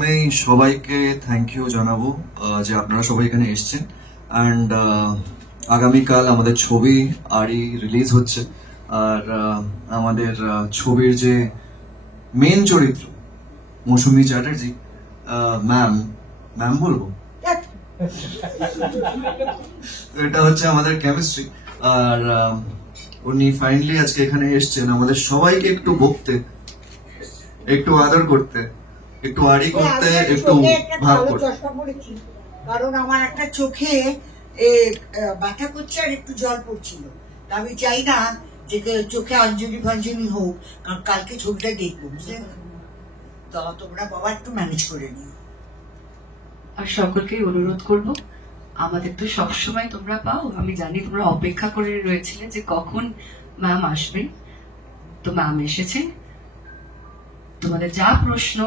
প্রথমেই সবাইকে thank you জানাবো যে আপনারা সবাই এখানে এসেছেন। অ্যান্ড আগামীকাল আমাদের ছবি আরই রিলিজ হচ্ছে। আর আমাদের ছবির যে মেন চরিত্র মৌসুমী চ্যাটার্জি ম্যাম বলবো, এটা হচ্ছে আমাদের কেমিস্ট্রি। আর উনি ফাইনালি আজকে এখানে এসছেন আমাদের সবাইকে একটু বকতে, একটু আদর করতে, একটু আড়ি করতে, একটু ভাব করতে। কারণ আমার একটা চোখে ব্যথা করছে আর একটু জল পড়ছিল। আমি চাই না যে চোখে অঞ্জলি ফঞ্জলি হোক, কারণ কালকে ছবিটা দেখবো, বুঝলে? তো তোমরা বাবা একটু ম্যানেজ করে নিও। আর সকলকে অনুরোধ করব, আমাদের তো সবসময় তোমরা পাও, আমি জানি তোমরা অপেক্ষা করে রয়েছিলে যে কখন ম্যাম আসবেন। তো ম্যাম এসেছে। তোমাদের যা প্রশ্ন,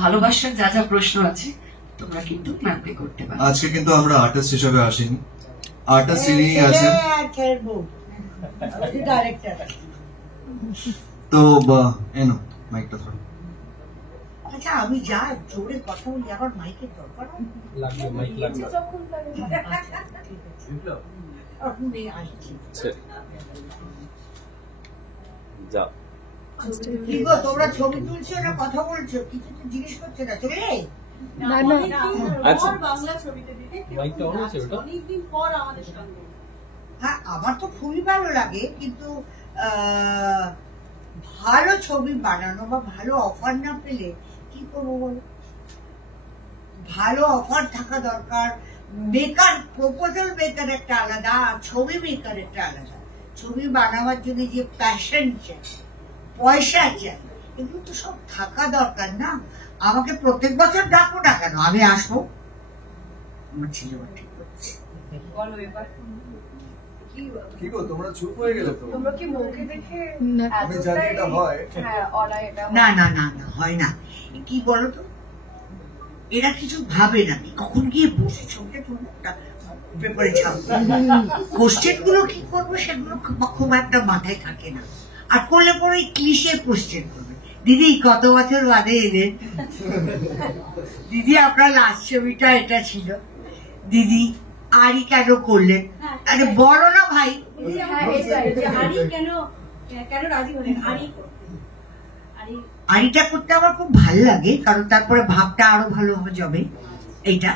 ভালোবাসার যা যা প্রশ্ন আছে তোমরা কিন্তু ম্যামকে করতে পারো। আজকে কিন্তু আমরা আর্টিস্ট হিসেবে আসিনি, আর্টিস্ট ইনি আছেন। তো এনো মাইকটা ধরো। আচ্ছা, আমি যা জোরে কথা বলি, আবার মাইকের দরকার লাগবে, মাইক লাগবে। যা তোমরা ছবি তুলছো না কথা বলছো, কিছু তো জিজ্ঞেস করছে না, চলে হ্যাঁ, আমার তো খুবই ভালো লাগে, কিন্তু ভালো ছবি বানানো বা ভালো অফার না পেলে কি করবো বলো? ভালো অফার থাকা দরকার। মেকার, প্রপোজাল মেকার একটা আলাদা, ছবি মেকার একটা আলাদা। ছবি বানাবার জন্য যে প্যাশন চাই, পয়সা চাই, এগুলো তো সব থাকা দরকার না? আমাকে প্রত্যেক বছর ডাকো না কেন, আমি আসবো। আমার ছেলে ঠিক করছে। কি গো তোমরা চুপ হয়ে গেলে তো? তোমরা কি মুখে দেখে আমি জানি এটা হয়। না না না না, হয় না। কি বলো তো, এরা কিছু ভাবে না, কখন গিয়ে বসে ছবিটা পেপারে ছাপবো, কোশ্চেন গুলো কি করবো সেগুলো খুব একটা মাথায় থাকে না। আর করলে পরে ক্লিশে কোশ্চেন করবে। দিদি কত বছর বাদে এলেন? দিদি আপনার লাস্ট ছবিটা এটা ছিল। দিদি আরই কেন করলেন? আরে বড় না ভাই, আড়িটা করতে আমার খুব ভালো লাগে, কারণ তারপরে ভাবটা আরো ভালো জমে। এইটা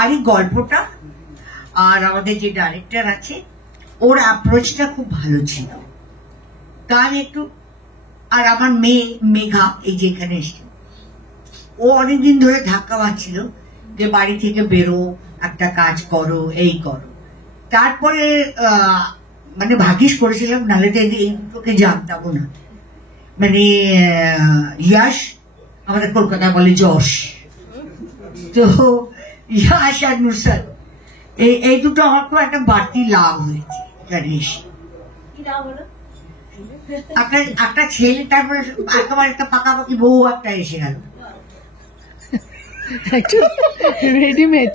আরই গল্পটা, আর আমাদের যে ডাইরেক্টর আছে ওর অ্যাপ্রোচটা খুব ভালো ছিল, তার একটু। আর আমার মেয়ে মেঘা এই যে এখানে এসছে, ও অনেকদিন ধরে ধাক্কা পাচ্ছিল যে বাড়ি থেকে বেরো, একটা কাজ করো, এই করো। তারপরে মানে ভাগ্যিস করেছিলাম, নাহলে তো এই দুটোকে জানতাম না। মানে ইয়াশ, আমাদের কলকাতায় বলে যশ, তো ইয়াশ আর নুসরাত, এই দুটো আমার খুব একটা বাড়তি লাভ হয়েছে এখানে এসে। একটা ছেলে, তারপরে একেবারে একটা পাকাপাকি বউ একটা এসে গেল। রেডিমেড।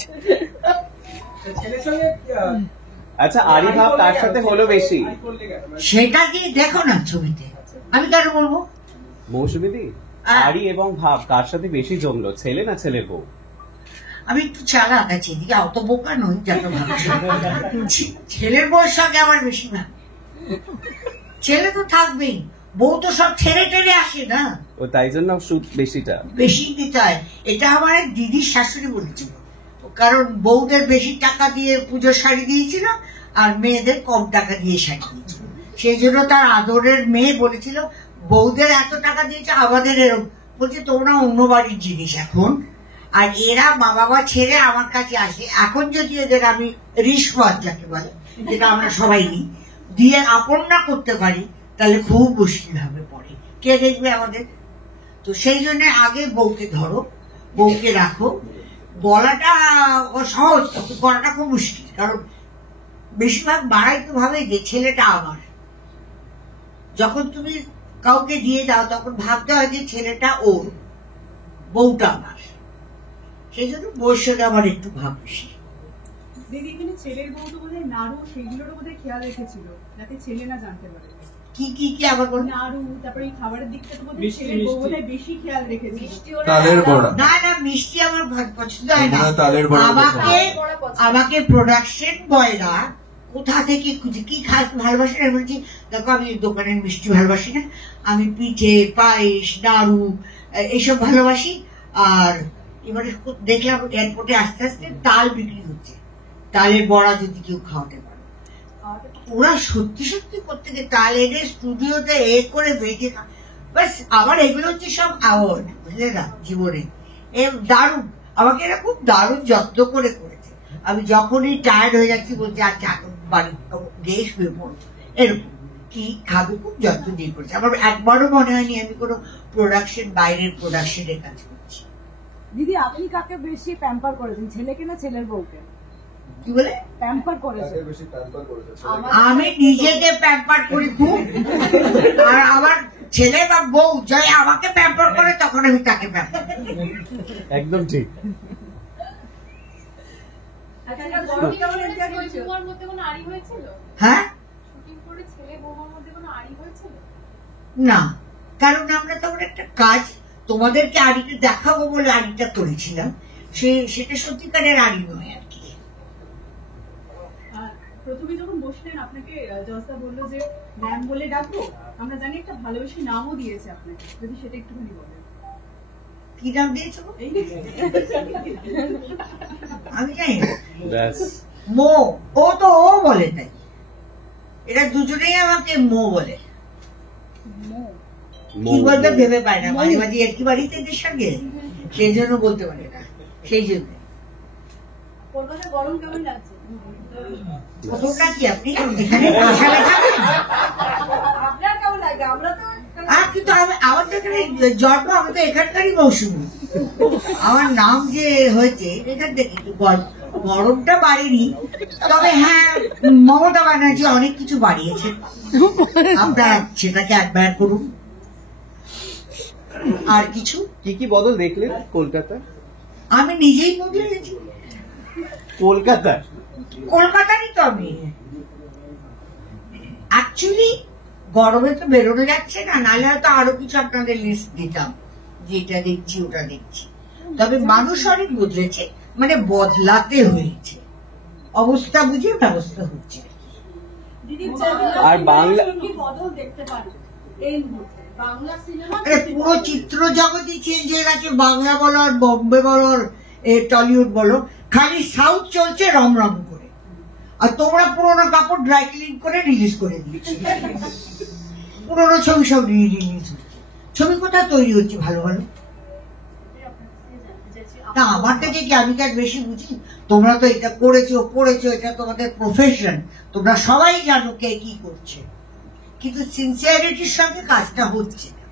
আচ্ছা, আরি ভাব কার সাথে হলো বেশি সেটা কি দেখো না ছবিতে, আমি কেন বলবো? মৌসুমীদি, আরি এবং ভাব কার সাথে বেশি জমলো, ছেলে না ছেলের বউ? আমি একটু চালাক আছি, এদিকে অত বোকা নই যাতে ভাবছি। ছেলের বউর সঙ্গে আমার বেশি ভাব। ছেলে তো থাকবেই, বউ তো সব ছেড়ে টেরে আসে না, ও তাই জন্য সুদ বেশিটা বেশি দিতে হয়। এটা আমার এক দিদির শাশুড়ি বলেছিল, কারণ বউদের বেশি টাকা দিয়ে পুজোর শাড়ি দিয়েছিল আর মেয়েদের কম টাকা দিয়ে শাড়ি দিয়েছিল। সেই জন্য তার আদরের মেয়ে বলেছিল, বউদের এত টাকা দিয়েছে, আমাদের এরকম। বলছে তোমরা অন্য বাড়ির জিনিস এখন, আর এরা মা বাবা ছেড়ে আমার কাছে আসে। এখন যদি এদের আমি রিশওয়াত যাকে বলে, যেটা আমরা সবাই নিই, দিয়ে আপন না করতে পারি, তাহলে খুব মুশকিল হবে পরে, কে দেখবে আমাদের? তো সেই জন্য আগে বউকে ধরো, বউকে রাখো। বলাটা সহজ, করাটা খুব মুশকিল, কারণ বেশিরভাগ বাড়াই তো ভাবে যে ছেলেটা আমার। যখন তুমি কাউকে দিয়ে দাও তখন ভাবতে হয় যে ছেলেটা ওর, বউটা আমার। সেই জন্য বউর সঙ্গে আমার একটু ভাব বেশি। দিদি, এখানে ছেলের বউ তো বোধহয় নাড়ু, সেগুলোরও বোধহয় খেয়াল রেখেছিল যাতে ছেলে না জানতে পারে। কি আবার বলুন? নাড়ু, তারপরে এই খাবারের দিকটা তো বোধহয় ছেলের বউ বোধহয় বেশি খেয়াল রেখেছে। তালের বড়া, না মিষ্টি আমার পছন্দ হয় না। তালের বড়া আমাকে প্রোডাকশন বয়রা কোথা থেকে খুঁজে কি খাস ভালোবাসি না, বলছি দেখো আমি দোকানের মিষ্টি ভালোবাসি না, আমি পিঠে পায়েস নাড়ু এইসব ভালোবাসি। আর এবারে দেখলাম এয়ারপোর্টে আস্তে আস্তে তাল বিক্রি হচ্ছে, তালের বড়া যদি কেউ খাওয়াতে পারে। ওরা সত্যি সত্যি করতে গিয়ে তাল এনে স্টুডিওতে করে বেঁচে বাস। আমার এগুলো হচ্ছে সব অ্যাওয়ার্ড, বুঝলে না, জীবনে দারুণ। আমাকে এরা খুব দারুণ যত্ন করে করেছে। আমি যখনই টায়ার্ড হয়ে যাচ্ছি বলছি আচ্ছা এখন বাড়ি গিয়ে শুয়ে পড়বো, এরকম কি খাবে, খুব যত্ন দিয়ে করেছে। আমার একবারও মনে হয়নি আমি কোনো প্রোডাকশন, বাইরের প্রোডাকশনের কাজ করছি। দিদি আপনি কাকে বেশি প্যাম্পার করেছেন, ছেলেকে না ছেলের বউকে? কি বলে প্যাম্পার করেছেন? আমি নিজেকে প্যাম্পার করি খুব, আর আমার ছেলে বা বউ যাই আমাকে প্যাম্পার করে তখন আমি তাকে প্যাম্পার। একদম ঠিক। হ্যাঁ না, কারণ আমরা তখন একটা কাজ তোমাদেরকে আড়িটা দেখাবো বলে আড়িটা করেছিলাম, সেটা সত্যিকারের আড়ি নয় আর কি। প্রথমে যখন বসলেন আপনাকে জজদা বললো যে ম্যাম বলে ডাকবো, আমরা জানি একটা ভালোবেসে নামও দিয়েছে আপনাকে, যদি সেটা একটুখানি বলেন। কি নাম দিয়েছো? আমি জানি না। মো, ও তো ও বলে তাই, এরা দুজনেই আমাকে মো বলে। কি বলবে ভেবে পায় না, মাঝে মাঝে একই বাড়িতে এদের সঙ্গে, সেই জন্য বলতে পারে না। সেই জন্য কলকাতা গরম কেমন লাগছে? কতটা কি আপনি এখানে বসালে থাকেন? আপনার কেমন লাগে? আমরা তো কিন্তু আমার তো এখানে জন্ম, আমি তো এখানকারই মৌসুমি। আমার নাম যে হয়েছে এখান থেকে গরমটা বাড়েনি, তবে হ্যাঁ মমতা ব্যানার্জি অনেক কিছু বাড়িয়েছে, আপনারা সেটাকে অ্যাডমায়ার করুন। আর কিছু কি কি বদল দেখলেন কলকাতায়? আমি নিজেই বদলে গেছি। কলকাতারই তো আমি। অ্যাকচুয়ালি গরমে তো বেরোনো যাচ্ছে না, নাহলে হয়তো আরো কিছু আপনাদের লিস্ট দিতাম যে এটা দেখছি ওটা দেখছি। তবে মানুষ অনেক বদলেছে, মানে বদলাতে হয়েছে, অবস্থা বুঝে ব্যবস্থা হচ্ছে। আর বাংলা কি বদল দেখতে পারেন এই মুহূর্তে বাংলা সিনেমা? পুরো চিত্র জগৎই চেঞ্জ হয়ে গেছে, বাংলা বলো আর বম্বে বলো আর টলিউড বলো, খালি সাউথ চলছে রমরম করে, আর তোমরা পুরোনো কাপড় ড্রাই ক্লিন করে রিলিজ করে দিচ্ছি। পুরোনো ছবি সব রিলিজ হচ্ছে। ছবি কোথায় তৈরি হচ্ছে ভালো ভালো? না আমার থেকে কি আমি কাজ বেশি বুঝি? তোমরা তো এটা করেছো পড়েছো, এটা তোমাদের প্রফেশন, তোমরা সবাই জানো কে কি করছে, কিন্তু সিনসিয়ারিটির সঙ্গে কাজটা হচ্ছে না।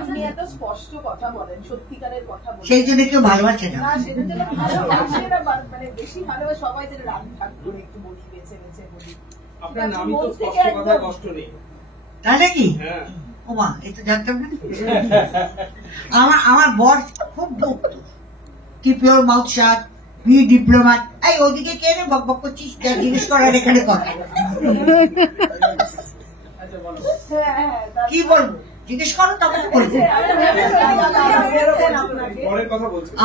আপনি এত স্পষ্ট কথা বলেন, সত্যিকারের কথা বলেন, সেই জন্য কেউ ভালোবাসে না। সেটার জন্য ভালোবাসে না, মানে বেশি ভালোবাসে সবাই যেন রাগ ঠাক করে একটু বসে গেছে বলি। আপনার নামই তো স্পষ্ট কথায় কষ্ট নেই। তাই নাকি? হ্যাঁ। ওমা এটা জানতাম না। আমার বর খুব ভক্ত, keep your mouth shut, be diplomat. এই ওদিকে কে রে বক বক করছিস, জিজ্ঞেস করার এখানে কথা। কি বলবো জিজ্ঞেস করো তখন বলবো।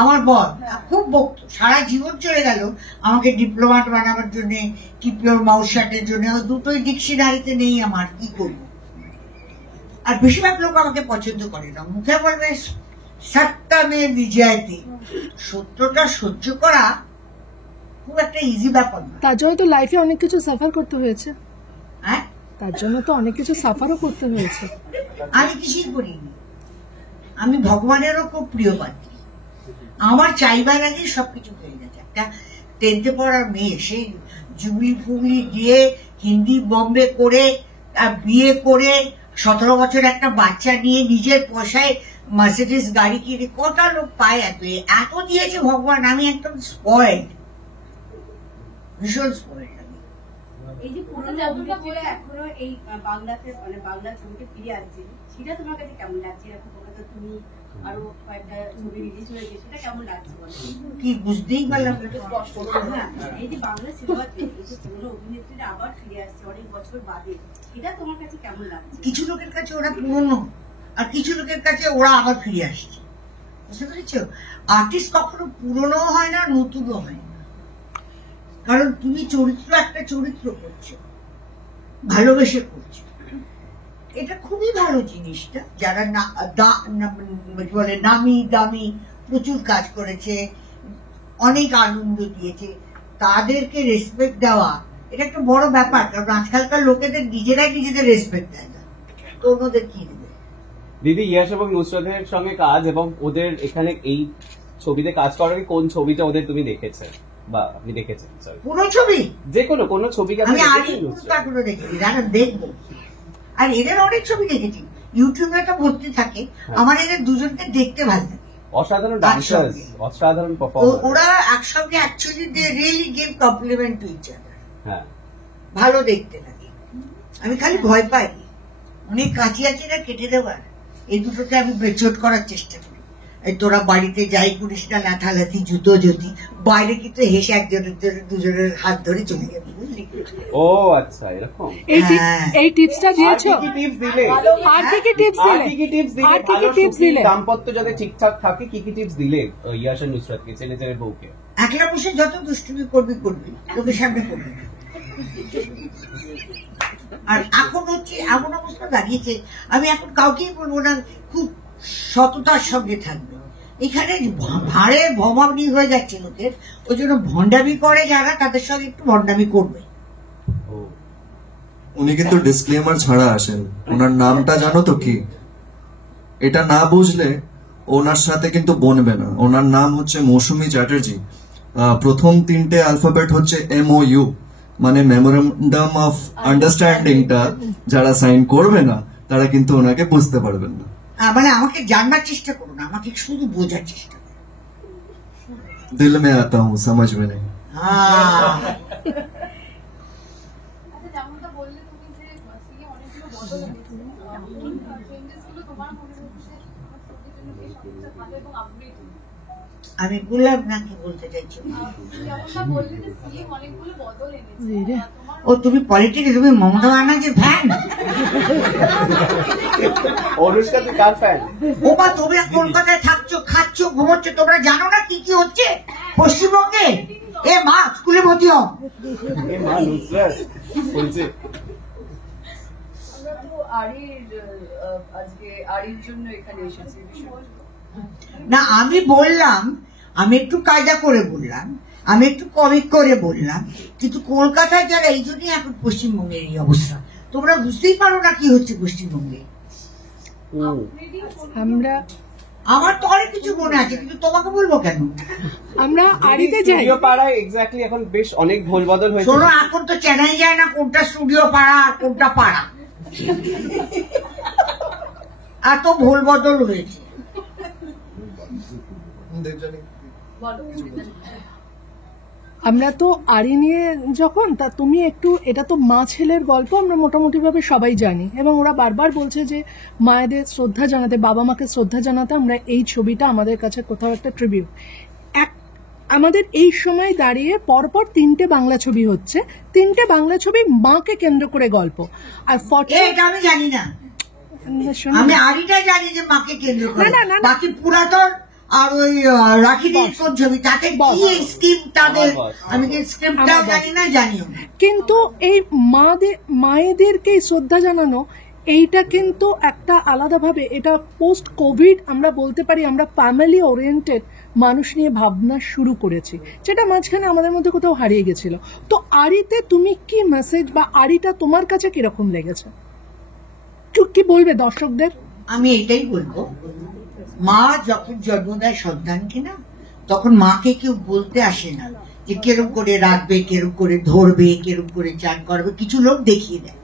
আমার বর খুব ভক্ত, সারা জীবন চলে গেল আমাকে ডিপ্লোম্যাট বানাবার জন্য, কিপ ইউর মাউথ শাটের জন্য। দুটোই ডিকশনারিতে নেই আমার, কি করবো? আর বেশিরভাগ লোক আমাকে পছন্দ করে না, মুখে বলবে সত্যমে বিজয়তে। সত্যটা সহ্য করা খুব একটা ইজি ব্যাপার না। তার জন্য তো লাইফে অনেক কিছু সাফার করতে হয়েছে। হ্যাঁ, তার জন্য তো অনেক কিছু সাফারও করতে হয়েছে। আমি কিছুই করিনি, আমি ভগবানেরও খুব প্রিয় পাত্রী। আমার চাইবার আগে সবকিছু হয়ে গেছে। একটা 10th পড়ার মেয়ে, সেই জুবলি ফুবলি দিয়ে হিন্দি বম্বে করে বিয়ে করে 17 বছর একটা বাচ্চা নিয়ে নিজের পয়সায় মার্সিডিজ গাড়ি কিনে, কটা লোক পায় এত দিয়েছে ভগবান। আমি একদম স্পয়েলড, ভীষণ স্পয়েলড। এই যে পুরো জাদুটা বলে এখনো এই বাংলাতে, মানে বাংলা ছবিতে ফিরে আসছে, সেটা তোমার কাছে কেমন লাগছে? এরকম কলকাতা তো তুমি আরো কয়েকটা ছবি রিলিজ হয়ে গেছে, সেটা কেমন লাগছে বলো? কি বুঝতেই পারলাম না। হ্যাঁ, এই যে বাংলা সিনেমাতে এই যে পুরো অভিনেত্রীরা আবার ফিরে আসছে অনেক বছর বাদে, এটা তোমার কাছে কেমন লাগছে? কিছু লোকের কাছে ওরা পুরনো, আর কিছু লোকের কাছে ওরা আবার ফিরে আসছে, বুঝতে পেরেছো? আর্টিস্ট কখনো পুরনো হয় না, নতুনও হয় না। কারণ তুমি একটা চরিত্র করছো, ভালোবেসে করছো, এটা খুবই ভালো জিনিসটা। যারা বলে নামি দামি প্রচুর কাজ করেছে, অনেক আনন্দ দিয়েছে, তাদেরকে রেসপেক্ট দেওয়া এটা একটা বড় ব্যাপার। কারণ আজকালকার লোকেদের নিজেরাই নিজেদের রেসপেক্ট দেয় না, তো অন্যদের কি দেবে? দিদি, ইয়াশ এবং নুসরাতের সঙ্গে কাজ এবং ওদের এখানে এই ছবিতে কাজ করার কোন ছবিটা ওদের তুমি দেখেছে বা আপনি দেখেছেন? সরি, পুরো ছবি যে কোনো ছবিকে আপনি আমি আগে দেখেছেন নুসরাত? পুরোটা দেখেছি, জানেন, দেখবো। আর এদের অনেক ছবি দেখেছি, ইউটিউবে একটা ভর্তি থাকে। আমার এদের দুজনকে দেখতে ভালো লাগে, অসাধারণ ডান্সার্স, অসাধারণ পারফরম্যান্স। ওরা একসঙ্গে actually they really give compliment to each other. হ্যাঁ, ভালো দেখতে লাগে। আমি খালি ভয় পাই, অনেক কাছি আছে না কেটে দেওয়ার, এই দুটোকে আমি বেচট করার চেষ্টা করি। এই তোরা বাড়িতে যাই করিস না, লাথালাথি জুতো যদি, বাইরে কিন্তু হেসে একজনের দুজনের হাত ধরে চলে যাবে, বুঝলি? ও আচ্ছা, এরকম। এই টিপসটা দিয়েছো? আর কি টিপস দিলে? আর কি টিপস আর দিলে? কি টিপস দিলে? আর কি ভালো টিপস সুখী দিলে? দাম্পত্য যাতে ঠিকঠাক থাকে, কি টিপস দিলে ইয়াশ আর নুসরাতকে, ছেলেদের বউকে? একলা বসে যত দুষ্টুমি করবি তোকে সামনে করবি। আর এখন হচ্ছে এমন অবস্থা দাঁড়িয়েছে, আমি এখন কাউকেই বলবো না খুব সততার সঙ্গে থাকবে। এখানে ভাড়ে ভবানি হয়ে যাচ্ছে লোকের, ওই জন্য ভণ্ডামি করে যারা, তাদের সঙ্গে একটু ভণ্ডামি করবে। উনি কিন্তু ডিসক্লেমার ছাড়া আসেন। ওনার নামটা জানো তো কি? এটা না বুঝলে ওনার সাথে কিন্তু বনবে না। ওনার নাম হচ্ছে মৌসুমী চ্যাটার্জি। প্রথম 3টে অ্যালফাবেট হচ্ছে MOU, মানে মেমোরেন্ডাম অফ আন্ডারস্ট্যান্ডিংটা যারা সাইন করবে না তারা কিন্তু ওনাকে বুঝতে পারবেন না। মানে আমাকে জানবার চেষ্টা করো না, আমাকে শুধু বোঝার চেষ্টা করো। দিল মে আতা হুঁ, সমঝ মে নেই। আচ্ছা, যেমনটা বললে তুমি যে সিএ অনেকগুলো বদল এনেছে, কোন চেঞ্জেস গুলো তোমার মনে হচ্ছে আমার ছবির জন্য বেশ অনেকটা ভালো এবং আপগ্রেড? আমি বললাম না কি বলতে চাইছো? যেমনটা বললে যে সিএ অনেকগুলো বদল এনেছে, তোমার ও তুমি পলিটিক্স, তুমি মমতা ব্যানার্জির ফ্যান? অনুষ্কা, তুই কার ফ্যান? ও বা তুমি কলকাতায় থাকছো, খাচ্ছ, ঘুমোচ্ছ, তোমরা জানো না কি কি হচ্ছে পশ্চিমবঙ্গে? এ মা, স্কুলে ভর্তি হও। এ মা, নুসরাত বলছে। আমরা তো আজকে আরির জন্য এখানে এসেছি। না, আমি বললাম, আমি একটু কায়দা করে বললাম, আমি একটু কমিক করে বললাম, কিন্তু কলকাতায় যারা, এই জন্যই এখন পশ্চিমবঙ্গের এই অবস্থা। তোমরা বুঝতেই পারো না কি হচ্ছে পশ্চিমবঙ্গে। আমার তো অনেক কিছু মনে আছে, কিন্তু তোমাকে বলবো কেন? আমরা আড়িতে যাই। স্টুডিও পাড়ায় এক্স্যাক্টলি এখন বেশ অনেক ভুল বদল হয়েছে। শোনো, এখন তো চেনাই যায় না কোনটা স্টুডিও পাড়া আর কোনটা পাড়া, এত ভুল বদল হয়েছে। আমরা তো আড়ি নিয়ে যখন, তা তুমি একটু, এটা তো মা ছেলের গল্প, আমরা মোটামুটি ভাবে সবাই জানি, এবং ওরা বারবার বলছে যে মায়েদের শ্রদ্ধা জানাতে, বাবা মাকে শ্রদ্ধা জানাতে আমরা এই ছবিটা আমাদের কাছে কোথাও একটা ট্রিবিউট। আমাদের এই সময় দাঁড়িয়ে পরপর 3টে বাংলা ছবি হচ্ছে, 3টে বাংলা ছবি মাকে কেন্দ্র করে গল্প। আর এটা আমি জানি না, আমি আড়িটা জানি যে মাকে কেন্দ্র করে, বাকি পুরাতন আর ওই রাখিদির কোন ছবি, তাতে কি স্কিম তাদের, আমি কি স্ক্রিপ্টটা জানি না, জানিও না। কিন্তু এই মায়েদেরকে শ্রদ্ধা জানানো, এইটা কিন্তু একটা আলাদাভাবে, এটা পোস্ট কোভিড আমরা বলতে পারি, আমরা ফ্যামিলি ওরিয়েন্টেড মানুষ নিয়ে ভাবনা শুরু করেছি, যেটা মাঝখানে আমাদের মধ্যে কোথাও হারিয়ে গেছিল। তো আড়িতে তুমি কি মেসেজ, বা আড়িটা তোমার কাছে কিরকম লেগেছে, কি বলবে দর্শকদের? আমি এটাই বলবো, মা যখন জন্ম দেয় সন্তানকে না, তখন মাকে কেউ বলতে আসে না যে কেরম করে রাখবে, কেরম করে ধরবে, কেরম করে চান করবে, কিছু লোক দেখিয়ে দেয়।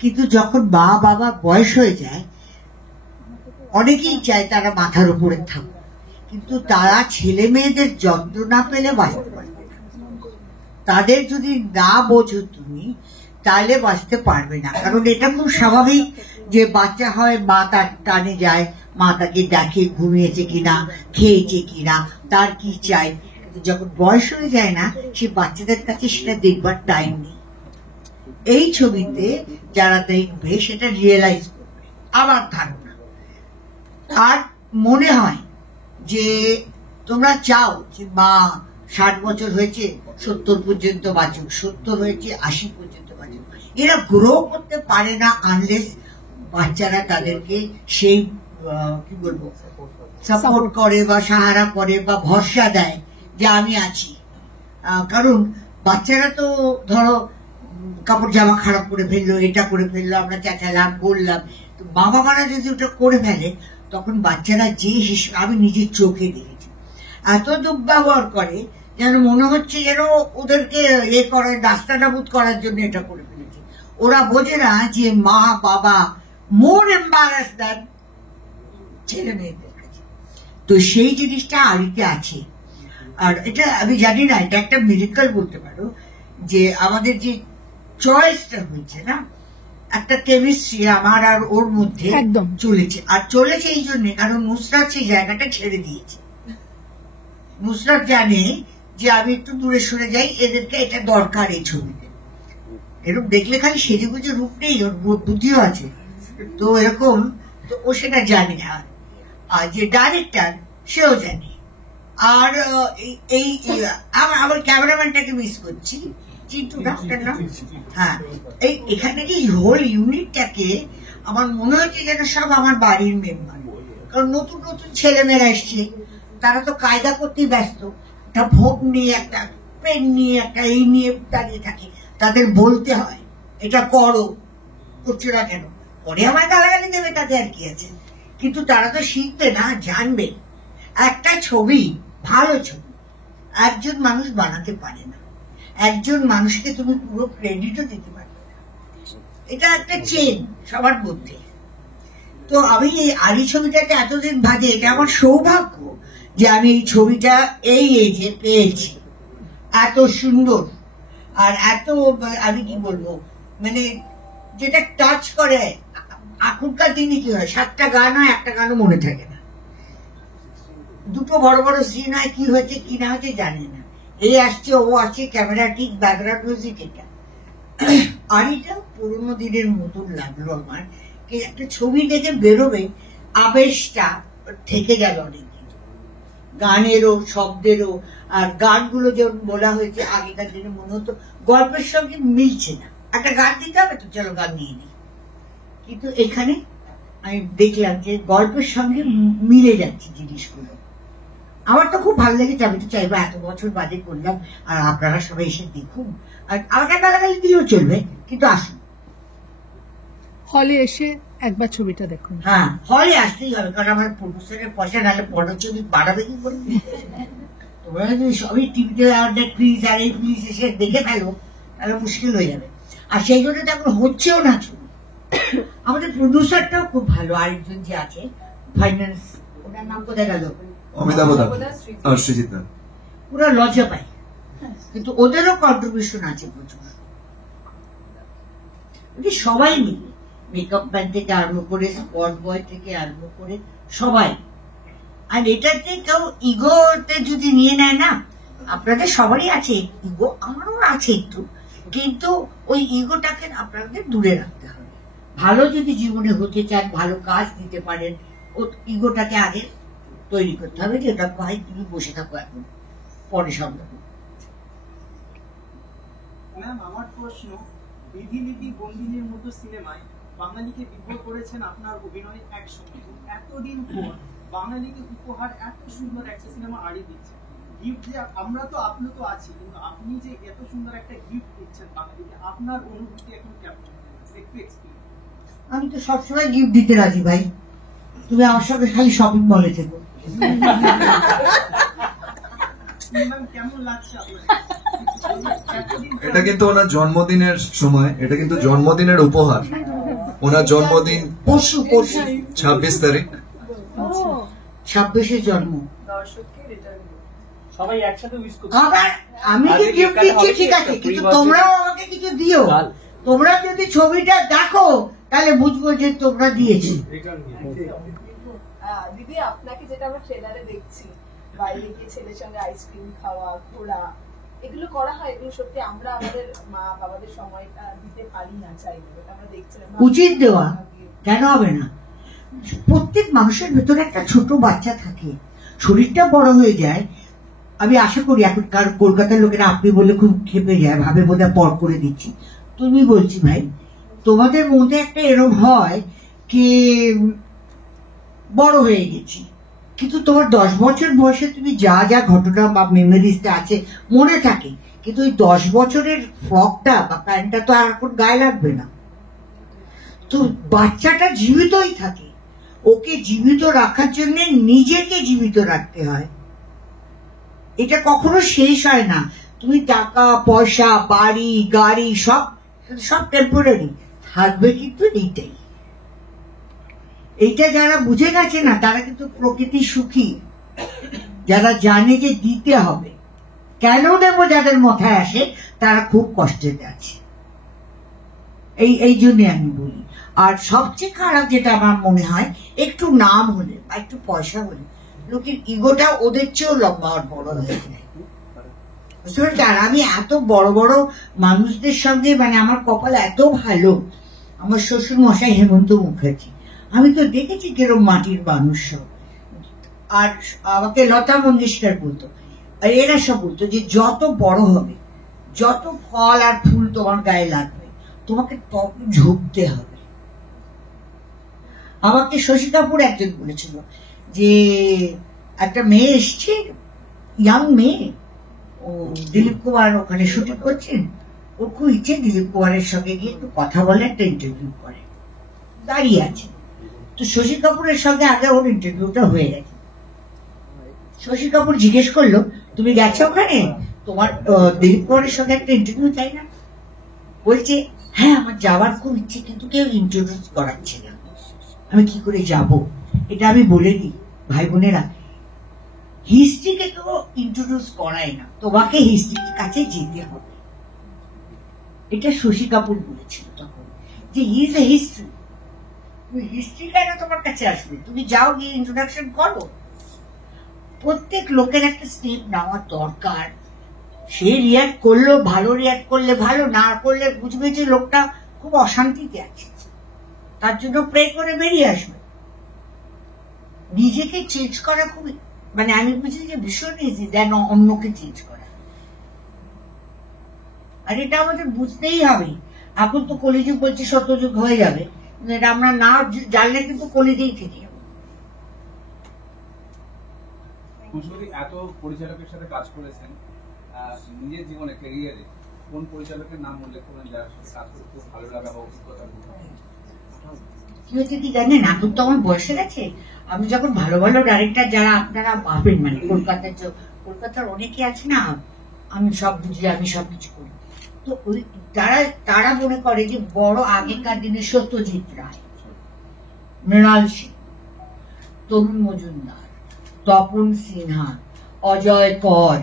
কিন্তু যখন মা বাবা বয়স হয়ে যায়, অনেকেই চায় তারা মাথার উপরে থাকুক, কিন্তু তারা ছেলে মেয়েদের যত্ন না পেলে বাঁচতে পারবে না। তাদের যদি না বোঝো তুমি, তাহলে বাঁচতে পারবে না। কারণ এটা খুব স্বাভাবিক যে বাচ্চা হয়, মা তার টানে যায়, মা তাকে দেখে ঘুমিয়েছে কিনা, খেয়েছে কিনা, তার কি চাই। কিন্তু যখন বয়স হয়ে যায় না, সে বাচ্চাদের কাছে সেটা দেখবার টাইম নেই। এই ছবিতে যারা দেখবে সেটা রিয়েলাইজ করবে। আমার ধারণা, আর মনে হয় যে তোমরা চাও যে মা 60 বছর হয়েছে 70 পর্যন্ত বাঁচুক, 70 হয়েছে 80 পর্যন্ত বাঁচুক। এরা গ্রো করতে পারে না আনলেস বাচ্চারা তাদেরকে সেই কি বলবো সাপোর্ট করে বা সাহারা করে বা ভরসা দেয় যে আমি আছি। কারণ বাচ্চারা তো ধরো কাপড় জামা খারাপ করে ফেললো, এটা করে ফেললো, আমরা চেঁচালাম বললাম, তো মা বাবারা যদি ওটা করে ফেলে তখন বাচ্চারা যে শিশু, আমি নিজের চোখে দেখেছি, এত দুর্ব্যবহার করে যেন মনে হচ্ছে যেন ওদেরকে করে নাস্তানাবুদ করার জন্য এটা করে ফেলেছে। ওরা বোঝে না যে মা বাবা মোর এম্বারাস দেন ছেলে মেয়েদের কাছে। তো সেই জিনিসটা আলিতে আছে। আর এটা আমি জানি না, এটা একটা মিরাকল বলতে পারো যে আমাদের যে চয়েসটা হয়েছে না, একটা কেমিস্ট্রি আমার আর ওর মধ্যে একদম চলেছে। আর চলেছে এই জন্য কারণ নুসরাত সেই জায়গাটা ছেড়ে দিয়েছে। নুসরাত জানে যে আমি একটু দূরে সরে যাই, এদেরকে এটা দরকার এই ছবিতে। এরকম দেখলে খালি সেজে গুজে রূপ নেই, ওর বুদ্ধিও আছে। তো এরকম তো ও সেটা জানে। আর যে ডাইরেক্টর সেও জানে। আর এই আমার ক্যামেরাম্যানটাকে মিস করছি, চিন্টু ডাক্তার না, হ্যাঁ। এখানে যে হোল ইউনিটটাকে আমার মনে হচ্ছে যেন সব আমার বাড়ির মেম্বার। কারণ নতুন নতুন ছেলেমেয়েরা এসছে, তারা তো কায়দা করতেই ব্যস্ত, একটা ভোট নিয়ে, একটা পেন নিয়ে, একটা এই নিয়ে দাঁড়িয়ে থাকে। তাদের বলতে হয় এটা করো, করছো না কেন, পরে আমায় গালাগালি দেবে, তাতে আর কি আছে। কিন্তু তারা তো শিখবে না, জানবে। একটা ছবি, ভালো ছবি একজন মানুষ বানাতে পারে না, একজন মানুষকে তুমি পুরো ক্রেডিটও দিতে পারবে না। এটা একটা চেন সবার মধ্যে। তো আমি এই আরি ছবিটাকে এতদিন বাদে, এটা আমার সৌভাগ্য যে আমি এই ছবিটা এই এজে পেয়েছি, এত সুন্দর আর এত, আমি কি বলবো, মানে যেটা টাচ করে। এখনকার দিনে কি হয়, 7টা গান হয়, একটা গানও মনে থাকে না, দুটো বড় বড় সিন হয়, কি হয়েছে কি না হয়েছে জানে না, এই আসছে ও আসছে, ক্যামেরা ঠিক, ব্যাকগ্রাউন্ড মিউজিক। এটা আর এটা পুরোনো দিনের মতন লাগলো আমার, একটা ছবি দেখে বেরোবে, আবেশটা থেকে গেল অনেকদিন, গানেরও শব্দেরও। আর গানগুলো যেমন বলা হয়েছে, আগেকার দিনে মনে হতো গল্পের সঙ্গে মিলছে না, একটা গান দিতে হবে তো চলো গান নিয়ে নিই। কিন্তু এখানে আমি দেখলাম যে গল্পের সঙ্গে মিলে যাচ্ছে জিনিসগুলো। আমার তো খুব ভালো লেগেছে। আমি তো চাইবো এত বছর বাদে করলাম, আর আপনারা সবাই এসে দেখুন। আর আমাকে গালাগালি দিলেও চলবে, কিন্তু আসুন, হলে এসে একবার ছবিটা দেখুন। হ্যাঁ, হলে আসতেই হবে, কারণ আমার প্রডিউসারের পয়সা নাহলে পনেরো ছবি বাড়াবে কি করে। তোমরা যদি সবই টিভিতে প্লিজ আর এই প্লিজ এসে দেখে ফেলো, তাহলে মুশকিল হয়ে যাবে। আর সেই জন্য তো এখন হচ্ছেও না ছবি। আমাদের প্রডিউসারটাও খুব ভালো, আরেকজন যে আছে ফাইন্যান্স, ওনার নাম কোথায় গেল, অমিতাভ আর সৃজিত, পুরো লজ্জা পায়। কিন্তু ওদেরও কন্ট্রিবিউশন আছে প্রচুর। সবাই মিলে, মেকআপ ম্যান থেকে আরম্ভ করে, স্পট বয় থেকে আরম্ভ করে সবাই। আর এটাতে কেউ ইগোতে যদি নিয়ে নেয় না, আপনাদের সবারই আছে ইগো, আমারও আছে একটু, কিন্তু ওই ইগোটাকে আপনাদের দূরে রাখতে হবে। ভালো যদি জীবনে হতে চান, ভালো কাজ দিতে পারেন, ও ইগোটাকে আগে তৈরি করতে হবে যে ওটা ভাই তুমি বসে থাকো, এখন পরে সামলাবো। ম্যাম, আমার প্রশ্ন, বিধিলিপি বন্দিনীর মতো সিনেমায় বাঙালিকে বিভোর করেছেন আপনার অভিনয় একসঙ্গে। এতদিন পর বাঙালিকে উপহার এত সুন্দর একটা সিনেমা আড়ি দিচ্ছে, গিফট যে আমরা তো, আপনি তো আছি, কিন্তু আপনি যে এত সুন্দর একটা গিফট দিচ্ছেন বাঙালিকে, আপনার অনুভূতি এখন কেমন, একটু এক্সপ্লেইন। আমি তো সবসময় গিফট দিতে রাজি ভাই, তুমি আমার সঙ্গে খালি শপিং মলে থেকো। কেমন লাগছে আপনার? এটা কিন্তু ওনার জন্মদিনের সময়, এটা কিন্তু জন্মদিনের উপহার। ওনার জন্মদিন পরশু 26 তারিখ, 26-এ জন্ম। সবাই একসাথে উইশ করছে। আবার আমি যে গিফট দিচ্ছি ঠিক আছে, কিন্তু তোমরাও আমাকে কিছু দিও। তোমরা যদি ছবিটা দেখো তাহলে বুঝবো যে তোমরা দিয়েছি। দিদি আপনাকে যেটা আমরা ট্রেলারে দেখছি, বাইরে গিয়ে ছেলের সঙ্গে আইসক্রিম খাওয়া, ঘোরা, এগুলো করা হয়, এগুলো সত্যি আমরা আমাদের মা বাবাদের সময়টা দিতে পারি না, চাইলে আমরা দেখছিলাম। উচিত দেওয়া কেন হবে না? প্রত্যেক মানুষের ভেতরে একটা ছোট বাচ্চা থাকে, শরীরটা বড় হয়ে যায়। আমি আশা করি এখনকার কলকাতার লোকেরা আপনি বলে খুব খেপে যায়, ভাবে বোধহয় পর করে দিচ্ছি। তুমি বলছি ভাই, তোমাদের মধ্যে একটা এরকম হয় কি বড় হয়ে গেছি, কিন্তু তোমার 10 বছর বয়সে তুমি যা যা ঘটনা বা মেমোরিজটা আছে মনে থাকে, কিন্তু ওই 10 বছরের ফ্রকটা বা প্যান্টটা তো আর এখন গায়ে লাগবে না। তো বাচ্চাটা জীবিতই থাকে, ওকে জীবিত রাখার জন্য নিজেকে জীবিত রাখতে হয়। এটা কখনো শেষ হয় না। তুমি টাকা পয়সা বাড়ি গাড়ি সব সব টেম্পোরারি থাকবে, কিন্তু এইটাই, এইটা যারা বুঝে গেছে না তারা কিন্তু প্রকৃতি সুখী। যারা জানে যে দিতে হবে, কেন দেবো যাদের মাথায় আসে তারা খুব কষ্টেতে আছে। এই জন্য আমি বলি। আর সবচেয়ে খারাপ যেটা আমার মনে হয়, একটু নাম হলে বা একটু পয়সা হলে লোকের ইগোটা ওদের চেয়েও লম্বা আর বড় হয়ে যায়। বুঝতে পারছি? আর আমি এত বড় বড় মানুষদের সঙ্গে, মানে আমার কপাল এত ভালো, আমার শ্বশুর মশাই হেমন্ত মুখার্জি, আমি তো দেখেছি কিরম মাটির মানুষ সব। আর আমাকে লতা মঙ্গেশকর বলতো, আর এরা সব বলতো যে যত বড় হবে, যত ফল আর ফুল তোমার গায়ে লাগবে, তোমাকে তত ঝুঁকতে হবে। আমাকে শশী কাপুর একজন বলেছিল যে একটা মেয়ে এসছে, ইয়াং মেয়ে, ও দিলীপ কুমার ওখানে শুটিং করছেন, ও খুব ইচ্ছে দিলীপ কুমারের সঙ্গে গিয়ে একটু কথা বলে, একটা ইন্টারভিউ করে, দাঁড়িয়ে আছে। তো শশী কাপুরের সঙ্গে আগে ওর ইন্টারভিউটা হয়ে গেছে। শশী কাপুর জিজ্ঞেস করলো, তুমি গেছো ওখানে, তোমার দিলীপ কুমারের সঙ্গে একটা ইন্টারভিউ চাই না? বলছে, হ্যাঁ আমার যাওয়ার খুব ইচ্ছে, কিন্তু কেউ ইন্ট্রোডিউস করাচ্ছে না, আমি কি করে যাব? এটা আমি বলে দিই ভাই বোনেরা, হিস্ট্রিকে কেউ ইন্ট্রোডিউস করায় না, তোমাকে হিস্ট্রির কাছে যেতে হবে। এটা শশী কাপুর বলেছিল তখন, যে হি ইজ এ হিস্ট্রি। তুমি হিস্ট্রি কেন তোমার কাছে আসবে? তুমি যাও গিয়ে ইন্ট্রোডাকশন করো। প্রত্যেক লোকের একটা স্টেপ নেওয়ার দরকার। সে রিয়াক্ট করলো, ভালো রিয়াক্ট করলে ভালো, না করলে বুঝবে যে লোকটা খুব অশান্তিতে আছে, তার জন্য প্রে করে বেরিয়ে আসবে। নিজেকে চেঞ্জ করা খুব, মানে আমি বুঝি যে ভীষণ ইজি দেন অন্যকে চেঞ্জ করা। আর এটা আমাদের বুঝতেই হবে। এখন তো কলিযুগ বলছে সত্যযুগ হয়ে যাবে, এটা আমরা না জানলে কিন্তু কলিতেই থেকে যাবো। এত পরিচালকের সাথে কাজ করেছেন, নিজের জীবনে ক্যারিয়ারে কোন পরিচালকের নাম উল্লেখ করবেন যার সাথে কাজ করতে খুব ভালো লাগা বা অভিজ্ঞতা? কি হচ্ছে কি জানেন, এখন তো আমার বয়সে গেছে, আমি যখন ভালো ভালো ডাইরেক্টর যারা আপনারা পাবেন, মানে কলকাতার অনেকে আছে না, আমি সব বুঝি, আমি সবকিছু করি, তো ওই তারা মনে করে যে বড় আগেকার দিনে সত্যজিৎ রায়, মৃণাল সেন, তরুণ মজুমদার, তপন সিনহা, অজয় কর,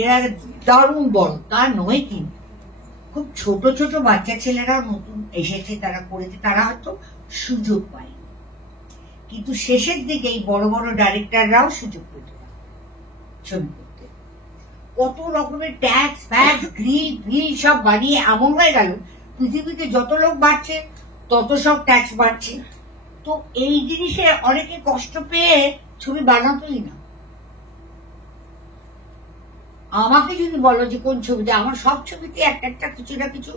এরা দারুণ বড়, তা নয় কিন্তু খুব ছোট ছোট বাচ্চা ছেলেরা নতুন এসেছে, তারা করেছে, তারা হয়তো সুযোগ পায়নি। কিন্তু শেষের দিকে এই বড় বড় ডাইরেক্টররাও সুযোগ পেত না ছবি করতে। কত রকমের ট্যাক্স ফ্যাক্স গ্রিল সব বানিয়ে এমন হয়ে গেল, পৃথিবীতে যত লোক বাড়ছে তত সব ট্যাক্স বাড়ছে। তো এই জিনিসে অনেকে কষ্ট পেয়ে ছবি বানাতোই না। আমাকে যদি বলো যে কোন ছবিতে, আমার সব ছবিতে একটা একটা কিছু না কিছু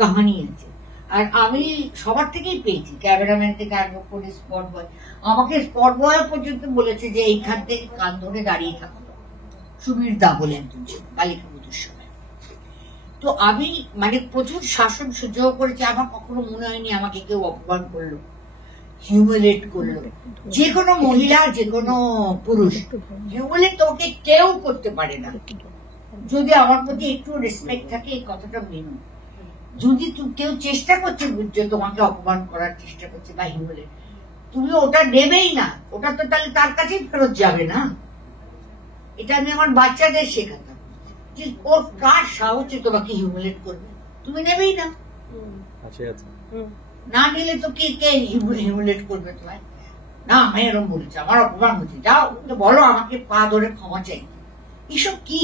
কাহানি আছে, আর আমি সবার থেকেই পেয়েছি, ক্যামেরাম্যান থেকে আরম্ভ করে স্পট বয়। আমাকে স্পট বয় পর্যন্ত বলেছে যে এইখান থেকে কান ধরে দাঁড়িয়ে থাকতো, সুবীর দা বলে একজন ছিল বালিকা বধূর সময়। তো আমি মানে প্রচুর শাসন সহ্য করেছি, আমার কখনো মনে হয়নি আমাকে কেউ অপমান করলো, হিউমিলেট করলো। যে কোনো মহিলা, যে কোনো পুরুষ হিউমিলেট তোকে কেউ করতে পারে না, যদি আমার প্রতি একটু রেসপেক্ট থাকে। এই কথাটা মেনো। যদি কেউ চেষ্টা করছে বুঝছো তোমাকে অপমান করার চেষ্টা করছে বা হিউমিলেট, তুমি ওটা নেবেই না, ওটা তো তাহলে তার কাছেই ফেরত যাবে না। এটা আমি আমার বাচ্চাদের শেখাতাম যে ওর কার সাহসে তোমাকে হিউমিলেট করবে, তুমি নেবেই না। না নিলে তো কে হিউমিলেট করবে তোমায়? না আমি এরকম বলেছি, আমার অপমান হচ্ছে, যাও ওকে বলো আমাকে পা ধরে ক্ষমা চাই। এসব কি?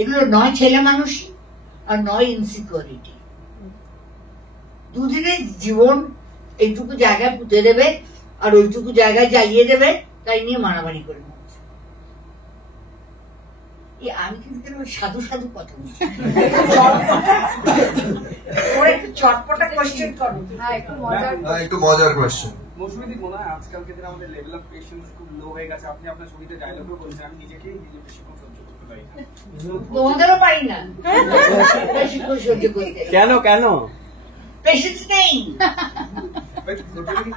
এগুলো নয় ছেলে মানুষই আর নয় ইনসিকিউরিটি। দুদিনের জীবন এইটুকু জায়গায় পুঁতে দেবে আর ওইটুকু জায়গায় জ্বালিয়ে দেবে, তাই নিয়ে মারামারি করে নিচ্ছে। আমি কিন্তু সাধু সাধু কথা বলছি, একটু চটপটা কোয়েশ্চেন করো। একটু মজার কোয়েশ্চেন। মৌসুমীদি, মনে হয় আজকালকে দিনে আমাদের লেভেল অফ পেশেন্স খুব লো হয়ে গেছে। আপনি আপনার ছবিতে ডায়লগও বলছেন, আমি নিজেকেই নিজে বেশিক্ষণ সহ্য করতে পারি না। তোমাদেরও পারি না বেশিক্ষণ সহ্য করতে। কেন কেন? পেশেন্স নেই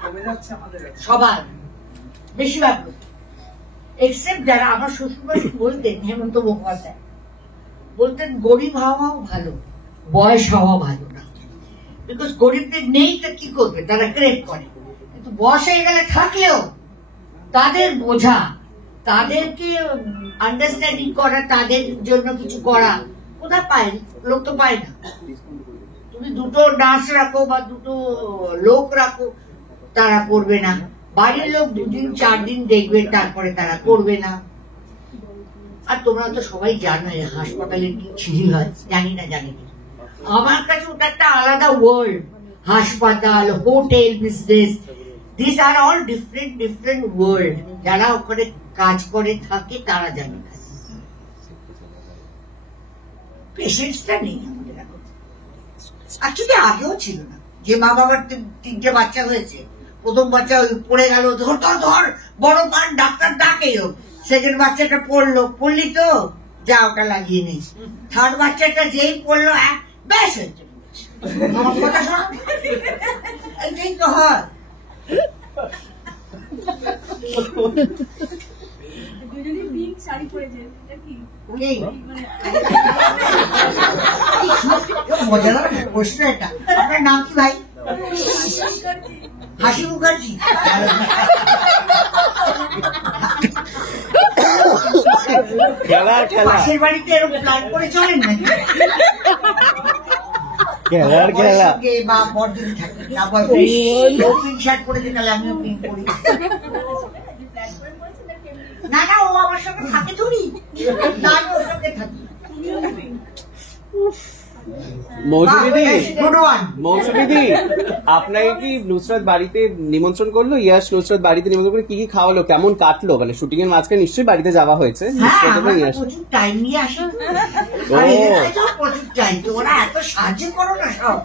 কমে যাচ্ছে আমাদের সবার, বেশিরভাগ এক্সেপ্ট যারা। আমার শ্বশুরবাড়ি বলতেন, হেমন্ত মুখোপাধ্যায় বলতেন, গরিব হওয়াও ভালো, বয়স হওয়া ভালো না। বিকজ গরিবদের নেই তো কি করবে, তারা ক্রেভ করে। কিন্তু বয়স হয়ে গেলে থাকলেও তাদের বোঝা, তাদেরকে আন্ডারস্ট্যান্ডিং করা, তাদের জন্য কিছু করা কোথায় পায়? লোক তো পায় না। তুমি দুটো নার্স রাখো বা দুটো লোক রাখো, তারা করবে না। বাড়ির লোক 2 দিন 4 দিন দেখবে, তারপরে তারা করবে না। আর তোমরা তো সবাই জানো হাসপাতালে কি ছিড়ি হয়, জানি না। আমার কাছে ওটা একটা আলাদা ওয়ার্ল্ড। হাসপাতাল, hotel business, this are all different world. যারা ওখানে কাজ করে থাকে তারা জানে। পেশেন্টসটা নেই আমাদের এখন। অ্যাকচুয়ালি আগেও ছিল না। যে মা বাবার 3টে বাচ্চা হয়েছে, প্রথম বাচ্চা পড়ে গেল, ধর বড় পান ডাক্তার ডাকেও। সেকেন্ড বাচ্চাটা পড়লি তো যা ওটা লাগিয়ে নিস। থার্ড বাচ্চাটা যেই পড়লো ব্যাস হয়েছে। আমার কথা শোনো, এইটাই তো হয়। দুজনেই পিঙ্ক শাড়ি পরেছে, এটা কি? মজাদার প্রশ্ন এটা। আপনার নাম কি ভাই? হাসি মুখার্জি। পাশের বাড়িতে এরকম প্ল্যান করে চলেন নাকি? বা বড়দিন থাকে না, পিঙ্ক শার্ট পরেছে, তাহলে আমিও পিঙ্ক পরি। না ও আমার সঙ্গে থাকে ধরি, না আমি ওর সঙ্গে থাকি। মৌসুমীদি, আপনাকে কি নুসরাত বাড়িতে নিমন্ত্রণ করলো? ইয়াশ নুসরাত বাড়িতে নিমন্ত্রণ করে কি কি খাওয়ালো, কেমন কাটলো? মানে শুটিং এর মাঝখানে নিশ্চয়ই বাড়িতে যাওয়া হয়েছে। প্রচুর টাইম নিয়ে আসি, প্রচুর টাইম। তো ওরা এত সাহায্য করো না সব,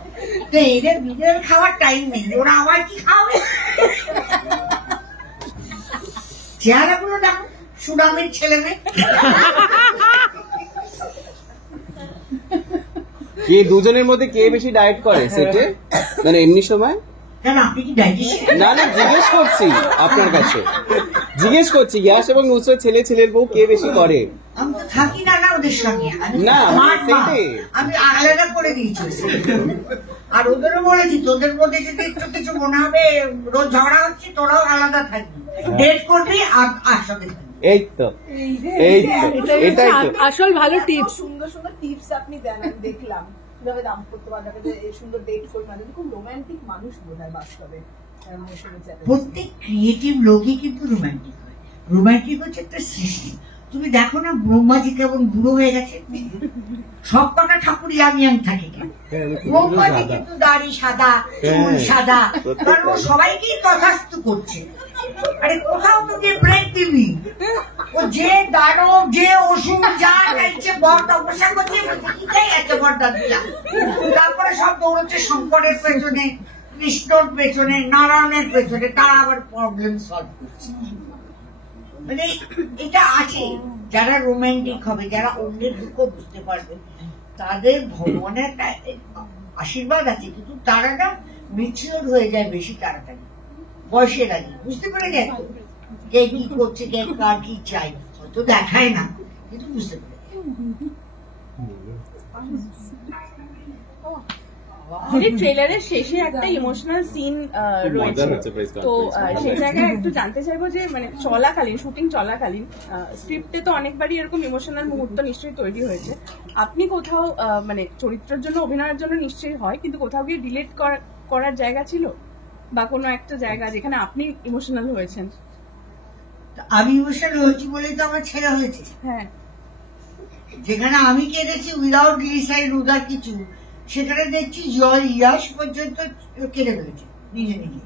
তো এদের নিজের খাওয়ার টাইম নেই, ওরা আবার কি খাওয়াবে? চেহারা গুলো দেখো, সুনামের ছেলে মেয়ে। কে দুজনের মধ্যে কে বেশি ডায়েট করে সেটে, মানে এমনি সময়? কেন আপনি কি ডায়েটিশিয়ান? না জিজ্ঞেস করছি আপনার কাছে, ইয়াশ এবং নুসরাত ছেলের বউ কে বেশি করে? আমি তো থাকি না ওদের সঙ্গে, আমি আলাদা করে দিয়েছি। আর ওদেরও বলেছি, তোদের মধ্যে যদি একটু কিছু মনে হবে, রোজ ঝগড়া হচ্ছে, তোরাও আলাদা থাকবি, ডেট করবি আর একসাথে থাকবি। এই তো এটাই তো আসল ভালো টিপস। সুন্দর সুন্দর টিপস আপনি দেন, আমি দেখলাম কিভাবে দাম্পত্য বাঁধাবে, সুন্দর ডেট করবে। খুব রোমান্টিক মানুষ বোধহয় বাস্তবে। প্রত্যেক ক্রিয়েটিভ লোকই কিন্তু রোমান্টিক হয়। রোমান্টিক হচ্ছে একটা সৃষ্টি। তুমি দেখো না ব্রহ্মাজি কেমন বুড়ো হয়ে গেছে, সব কটা ঠাকুর ইয়াং থাকে কেন? ব্রহ্মাজি কিন্তু দাড়ি সাদা, চুল সাদা, কারণ ও সবাইকেই তথাস্তু করছে। আরে কোথাও তো গিয়ে ব্রেক দিবি, ও যে দানব, যে অসুর, যা চাইছে বর তপস্যা করছে, আছে বরটা দিয়া। তারপরে সব দৌড়চ্ছে শঙ্করের পেছনে, কৃষ্ণর পেছনে, নারায়ণের পেছনে, তারা আবার প্রবলেম সলভ করছে। মানে এটা আছে, যারা রোমান্টিক হবে, যারা অন্যের দুঃখ বুঝতে পারবে, তাদের ভগবানের একটা আশীর্বাদ আছে। কিন্তু তারা না ম্যাচিওর হয়ে যায় বেশি তাড়াতাড়ি, বয়সের আগে বুঝতে পেরে যায় তো কে কি করছে, কে কার কি চাই, হয়তো দেখায় না কিন্তু বুঝতে পেরে। ট্রেলারের শেষে একটা ইমোশনাল সিন রয়েছে, তো সেই জায়গায় একটু জানতে চাইবো যে মানে চলাকালীন, শুটিং চলাকালীন স্ক্রিপ্টে তো অনেকবারই এরকম ইমোশনাল মুহূর্ত নিশ্চয়ই তৈরি হয়েছে। আপনি কোথাও মানে চরিত্রের জন্য, অভিনয়ের জন্য নিশ্চয়ই হয়, কিন্তু কোথাও গিয়ে ডিলেট করার জায়গা ছিল? বা কোনো একটা জায়গা যেখানে আপনি ইমোশনাল হয়েছেন? আমি ইমোশনাল হয়েছি বলেই তো আমার ছেলে হয়েছে। হ্যাঁ, যেখানে আমি কেঁদেছি উইদাউট গ্লিসারিন উদার কিছু, সেখানে দেখছি ইয়াশ পর্যন্ত কেঁদে ফেলেছে নিজে নিজে।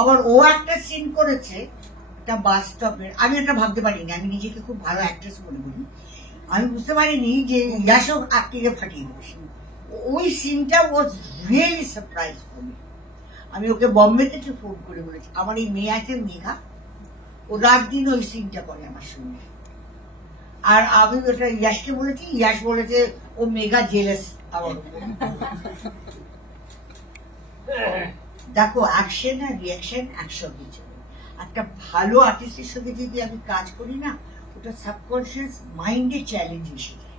আবার ও একটা সিন করেছে একটা বাস স্টপের, আমি একটা ভাবতে পারিনি, আমি নিজেকে খুব ভালো অ্যাক্ট্রেস মনে করি, আমি বুঝতে পারিনি যে ইয়াশও আটকে ফাটিয়ে দেবে। ওই সিনটা was really surprise for me. আমি ওকে বম্বে থেকে ফোন করে বলেছি, আমার এই মেয়ে আছে মেঘা, ও রাত দিন ওই সিনটা করে আমার সঙ্গে। আর আমি ওটা ইয়াশকে বলেছি, ইয়াশ বলেছে ও মেগা জেলাস আমার উপর। দেখো, অ্যাকশন আর রিয়াকশন একসঙ্গে চলে। একটা ভালো আর্টিস্টের সঙ্গে যদি আমি কাজ করি না, ওটা সাবকনসিয়াস মাইন্ডে চ্যালেঞ্জ এসে যায়।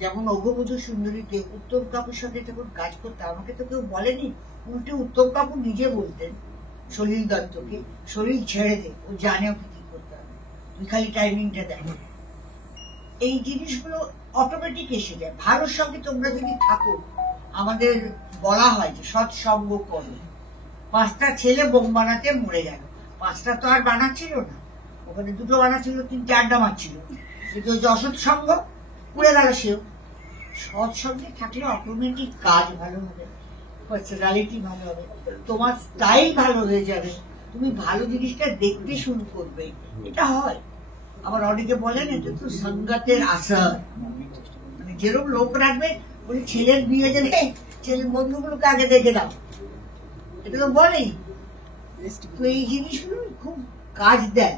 যেমন অগবধূ সুন্দরীতে উত্তম কাপুর সঙ্গে যখন কাজ করতে, আমাকে তো কেউ বলেনি, উল্টে উত্তম কাপুর নিজে বলতেন সলিল দত্তকে, সলিল ছেড়ে দে, ও জানে ওকে কি করতে হবে, তুই খালি টাইমিংটা দেখো। এই জিনিসগুলো অটোমেটিক এসে যায়। ভালোর সঙ্গে তোমরা যদি থাকো, আমাদের বলা হয় যে সৎসঙ্গ করো। 5টা ছেলে বোম বানাতে মরে গেল, 5টা তো আর বানাচ্ছিল না, ওখানে 2টো বানাচ্ছিল, 3 4টা মারছিল, কিন্তু ওই যে অসৎসঙ্গ পুড়ে গেল। সেও সৎসঙ্গে থাকলে অটোমেটিক কাজ ভালো হবে, পার্সোনালিটি ভালো হবে, তোমার স্টাইল ভালো হয়ে যাবে, তুমি ভালো জিনিসটা দেখতে শুরু করবে। এটা হয়। আবার অনেকে বলেন এটা তো সঙ্গতের আসার, মানে যেরকম লোক রাখবে, বলে ছেলের বিয়ে গেলে ছেলের বন্ধুগুলোকে আগে দেখে দাও, এটা তো বলেই। তো এই জিনিসগুলো খুব কাজ দেয়।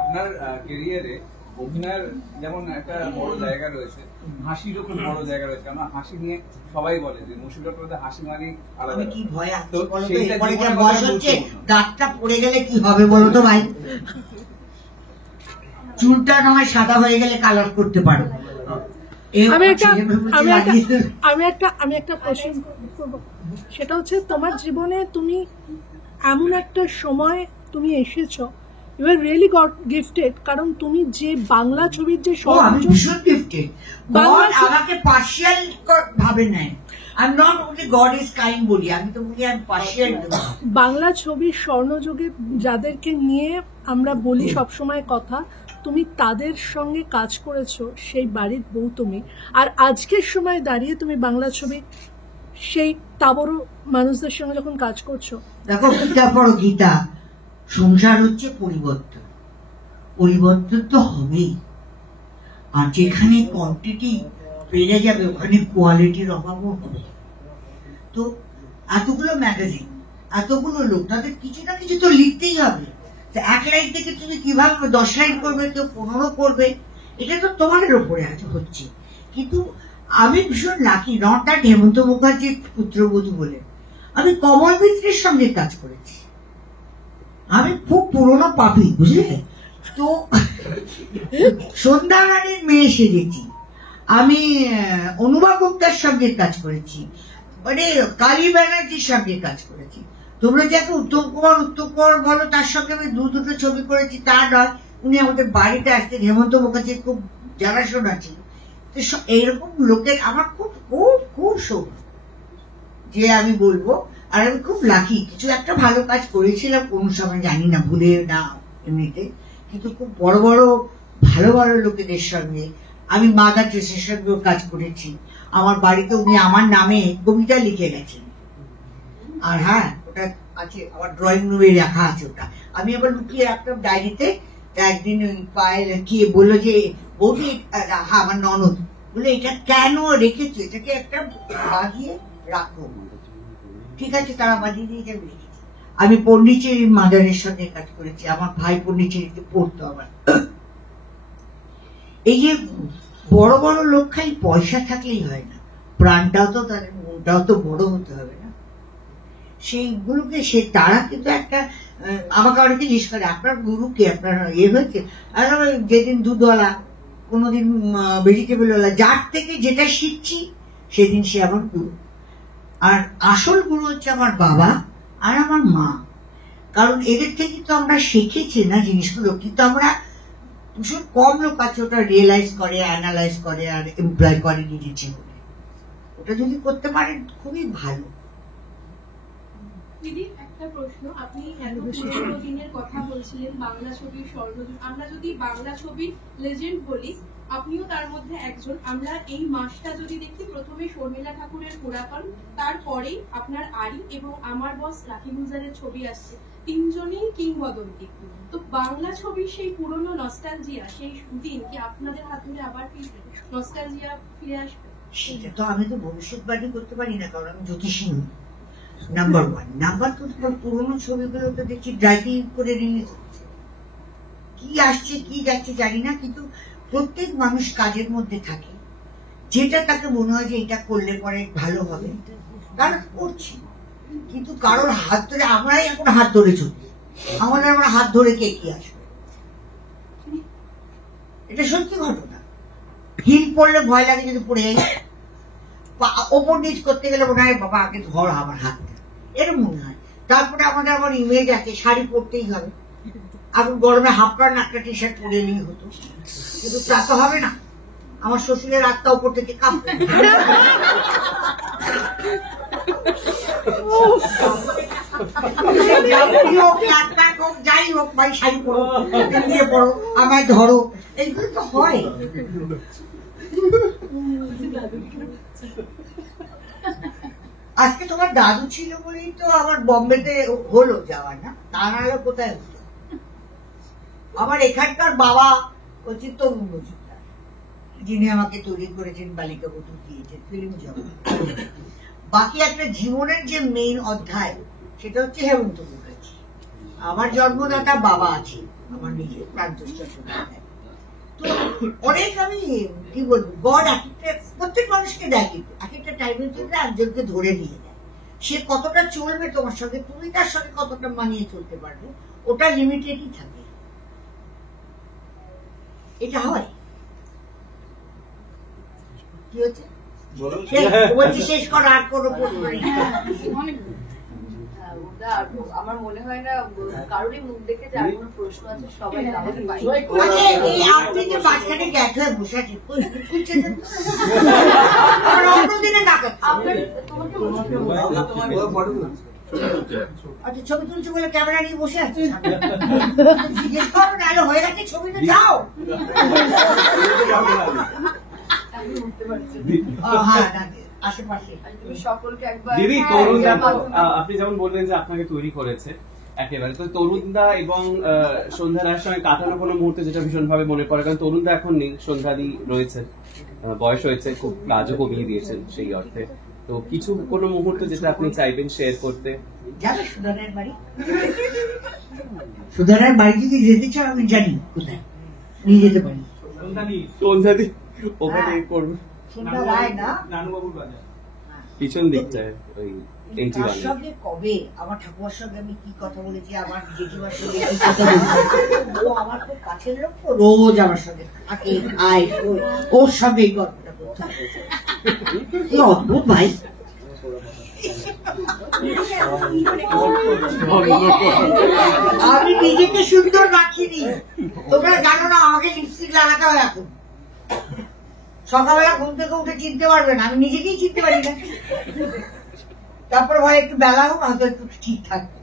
আপনার ক্যারিয়ারে অভিনয়ের যেমন একটা বড় জায়গা রয়েছে, হাসিরও খুব বড় জায়গা রয়েছে। আমরা হাসি নিয়ে সবাই বলে যে মুশফিকুর হাসি মানে আলাদা। আমি কি ভয় আছে তো বলো তো, সেইটা এরপরে যা জীবনের বয়স কথা হচ্ছে, গুরুত্বপূর্ণ। দাঁতটা পড়ে গেলে কি হবে বলো তো ভাই? চুলটা নয় সাদা হয়ে গেলে কালার করতে পারো। আমি একটা প্রশ্ন করবো, সেটা হচ্ছে তোমার জীবনে তুমি এমন একটা সময় তুমি এসেছো, you are really God gifted, কারণ তুমি যে বাংলা ছবির যে আমি ভীষণ গিফটেড। গড আমাকে পার্শিয়াল ভাবে নেয়। I'm not only God is kind বলি, আমি তো বলি আমি পার্শিয়াল। বাংলা ছবির স্বর্ণযুগে যাদেরকে নিয়ে আমরা বলি সবসময় কথা, তুমি তাদের সঙ্গে কাজ করেছো, সেই বাড়ির বউ তুমি। আর আজকের সময় দাঁড়িয়ে তুমি বাংলা ছবি সেই তাবড় মানুষদের সঙ্গে যখন কাজ করছো, দেখো গীতা পড়ো, গীতা, সংসার হচ্ছে পরিবর্তন, পরিবর্তন তো হবেই। আর যেখানে কোয়ান্টিটি বেড়ে যাবে, ওখানে কোয়ালিটির অভাবও হবে। তো এতগুলো ম্যাগাজিন, এতগুলো লোক, তাদের কিছু না কিছু তো লিখতেই হবে। 1 লাইন থেকে তুমি কিভাবে 10 লাইন করবে, কেউ 15 করবে, এটা তো তোমাদের উপরে আছে হচ্ছে। কিন্তু আমি ভীষণ লাকি, নট দ্যাট হেমন্ত মুখার্জির পুত্রবধূ বলে, আমি কমল মিত্রের সঙ্গে কাজ করেছি। আমি খুব পুরোনো পাপি, বুঝলে তো। সন্ধ্যা রানীর মেয়ে সেজেছি, আমি অনুভা গুপ্তার সঙ্গে কাজ করেছি, মানে কালী ব্যানার্জির সঙ্গে কাজ করেছি। তোমরা যাকে উত্তম কুমার বলো, তার সঙ্গে আমি দুটো ছবি করেছি তা নয়। উনি আমাদের বাড়িতে আসতেন, হেমন্ত মুখার্জির খুব জানাশোনা ছিল। তো এইরকম লোকের আমার খুব খুব খুব সৌভাগ্য যে আমি বলবো। আর আমি খুব লাকি, কিছু একটা ভালো কাজ করেছিলাম কোন সময়, জানি না, ভুলে না এমনিতে, কিন্তু খুব বড় বড় ভালো ভালো লোকেদের সঙ্গে। আমি মাদা ট্রেসের সঙ্গেও কাজ করেছি। আমার বাড়িতে উনি আমার নামে কবিতা লিখে গেছেন। আর হ্যাঁ, ওটা আছে আমার ড্রয়িং রুমে রাখা আছে ওটা। আমি আবার লুকিয়ে রাখতাম ডায়েরিতে। একদিন ওই পায়েল কি বললো যে বৌদি, হ্যাঁ আমার ননদ বলে, এটা কেন রেখেছো, এটাকে একটা বাঁধিয়ে রাখো। ঠিক আছে, তারা বাঁধিয়ে দিয়ে যাবে, রেখেছি। আমি পন্ডিচেরির মাদারের সঙ্গে কাজ করেছি, আমার ভাই পন্ডিচেরিতে পড়তো। আমার এই যে বড় বড় লোক খালি পয়সা থাকলেই হয় না, প্রাণটাও তো, তাদের মনটাও তো বড় হতে হবে না। সেইগুলোকে তারা কিন্তু একটা, আমাকে অনেকে জিজ্ঞেস করে আপনার গুরুকে, আপনার হয়েছে, আর যেদিন দুধওয়ালা, কোনোদিন ভেজিটেবলওয়ালা, যার থেকে যেটা শিখছি সেদিন সে আমার গুরু। আর আসল গুরু হচ্ছে আমার বাবা আর আমার মা, কারণ এদের থেকে তো আমরা শিখেছি না জিনিসগুলো, কিন্তু আমরা ভীষণ কম লোক আছে ওটা রিয়েলাইজ করে, অ্যানালাইজ করে আর এমপ্লয় করে নিজের জীবনে। ওটা যদি করতে পারেন খুবই ভালো। দিদি একটা প্রশ্ন, আপনি এত পুরোনো দিনের কথা বলছিলেন, বাংলা ছবির স্বর্ণযুগ, আমরা যদি বাংলা ছবির লেজেন্ড বলি আপনিও তার মধ্যে একজন। আমরা এই মাসটা যদি দেখি, প্রথমে শর্মিলা ঠাকুরের পুরাতন, তারপরেই আপনার আরি এবং আমার বস রাখি গুলজারের ছবি আসছে, তিনজনই কিংবদন্তি। তো বাংলা ছবির সেই পুরনো নস্টালজিয়া, সেই দিন কি আপনাদের হাত ধরে আবার ফিরবে, নস্টালজিয়া ফিরে আসবে? সেটা তো আমি তো ভবিষ্যৎবাণী করতে পারি না, কারণ আমি জ্যোতিষী নই, নাম্বার ওয়ান। নাম্বার টু, পুরোনো ছবিগুলো তো দেখছি ড্রাইভিং করে রিলিজ হচ্ছে, কি আসছে কি যাচ্ছে জানি না, কিন্তু প্রত্যেক মানুষ কাজের মধ্যে থাকে, যেটা তাকে মনে হয় যে এটা করলে পরে ভালো হবে তারা করছি। কিন্তু কারোর হাত ধরে, আমরাই এখন হাত ধরে চলি, আমাদের আমরা হাত ধরে কে কি আসবে, এটা সত্যি ঘটনা। হিল পড়লে ভয় লাগে যদি পড়ে যাই, ওপর নিচ করতে গেলে মনে হয় বাবা আগে ধর আমার হাতটা, এরকম মনে হয়। তারপরে আমাদের আবার ইমেজ আছে, শাড়ি পরতেই হবে, এখন গরমে হাফ প্যান্ট একটা টি শার্ট পরে নিয়ে হতো, কিন্তু তা তো হবে না, আমার শ্বশুরের রাতটা ওপর থেকে কাঁপবে। যাই হোক ভাই, শাড়ি পরো, নিয়ে পড়ো, আমায় ধরো, এইগুলো তো হয়। আজকে তোমার দাদু ছিল বলেই তো আমার বম্বেতে হলো যাওয়া, না তা নাহলে কোথায় হতো। আমার এখানকার বাবা হচ্ছে তরুণ মজুমদার, যিনি আমাকে তৈরি করেছেন, বালিকা বধূ দিয়েছেন, ফিল্ম জগৎ। বাকি একটা জীবনের যে মেইন অধ্যায় সেটা হচ্ছে হেমন্ত মুখার্জি। আমার জন্মদাতা বাবা আছে, আমার নিজের প্রান্তষ্ঠ। তো অনেক আমি কি বলবো, গড প্রত্যেক মানুষকে দেয়, কিন্তু এক একটা টাইমের জন্য একজনকে ধরে নিয়ে দেয়। সে কতটা চলবে তোমার সঙ্গে, তুমি তার সঙ্গে কতটা মানিয়ে চলতে পারবে, ওটা লিমিটেডই থাকে। এটা হয়। কি হচ্ছে বলছি, শেষ করা আর কোনো প্রশ্ন নেই। আমার মনে হয় না কারোরই মুখ দেখে যে আর কোনো প্রশ্ন আছে, সবাই আমাদের আপনি যে মাঝখানে গ্যাট হয়ে বসে আছেন, অন্যদিনে আচ্ছা ছবি তুলছে বলে ক্যামেরা নিয়ে বসে আছে, জিজ্ঞেস করো নাহলে হয়ে গেছে ছবিটা, যাও। দিদি, তরুণদা, আপনি যেমন বললেন যে আপনাকে তৈরি করেছে একেবারে, তো তরুণদা এবং সন্ধ্যা রায়ের সঙ্গে কাটানো কোনো মুহূর্তে যেটা ভীষণ ভাবে মনে পড়ে, কারণ তরুণদা এখন নেই, সন্ধ্যাদি রয়েছে, বয়স হয়েছে, খুব কাজও কমিয়ে দিয়েছেন সেই অর্থে, তো কিছু কোনো মুহূর্ত যেটা আপনি চাইবেন শেয়ার করতে? যাবে সুধানের বাড়ি, সুধানের বাড়ি যদি যেতে চাও আমি জানি কোথায় নিয়ে যেতে পারি। সন্ধ্যাদি ওখানে করবে, সন্ধ্যা রায় না, নানুবাবুর বাজার পিছন দিকটায় ওই তার সঙ্গে কবে আমার ঠাকুমার সঙ্গে আমি কি কথা বলেছি, আমার জেঠিমার সঙ্গে কি কথা বলেছি, ও আমার খুব কাছের লোক, রোজ আমার সঙ্গে থাকে, খায়, ওর সঙ্গে এই গল্পটা করতে কি অদ্ভুত ভাই। আমি নিজেকে সুন্দর রাখিনি, তোমরা জানো না আমাকে লিপস্টিক লাগাতে হয় এখন, সকালবেলা ঘুম থেকে উঠে চিনতে পারবে না, আমি নিজেকেই চিনতে পারি না। তারপর ভাই একটু বেলা হোক হয়তো একটু ঠিক থাকবে,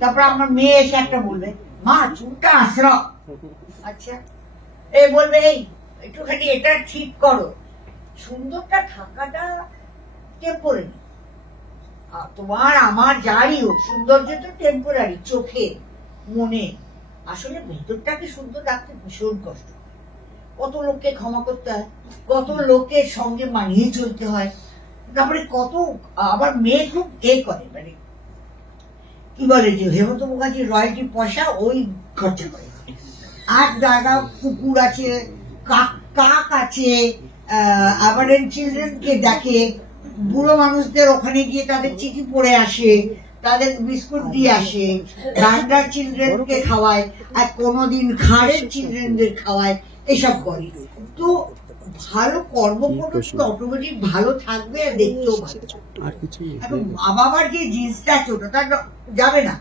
তারপর আমার মেয়ে এসে একটা বলবে, মা চুলটা আসরা, আচ্ছা এই বলবে এই একটুখানি এটা ঠিক করো। সুন্দরটা থাকাটা টেম্পোরারি, তোমার আমার যারই হোক সৌন্দর্য তো টেম্পোরারি, চোখে মনে, আসলে ভেতরটাকে সুন্দর রাখতে ভীষণ কষ্ট, কত লোককে ক্ষমা করতে হয়, কত লোকের সঙ্গে মানিয়ে চলতে হয়, তারপরে কত আবার মেয়ে খুব করে, মানে কি বলে যে হেমন্ত মুখার্জির রয়্যালটি পয়সা ওই খরচা করে, আর জায়গা কুকুর আছে, কাক আছে, আবার চিলড্রেনকে দেখে, বুড়ো মানুষদের ওখানে গিয়ে তাদের চিঠি পড়ে আসে, তাদের বিস্কুট দিয়ে আসে, গান্ডার চিলড্রেনকে খাওয়ায়, আর কোনোদিন ঘাড়ের চিলড্রেনদের খাওয়ায়, এসব করে। তো ভালো কর্ম করবে অটোমেটিক ভালো থাকবে, আর দেখতেও ভালো। এখন মা বাবার যে জিনিসটা আছে ওটা তার যাবে না,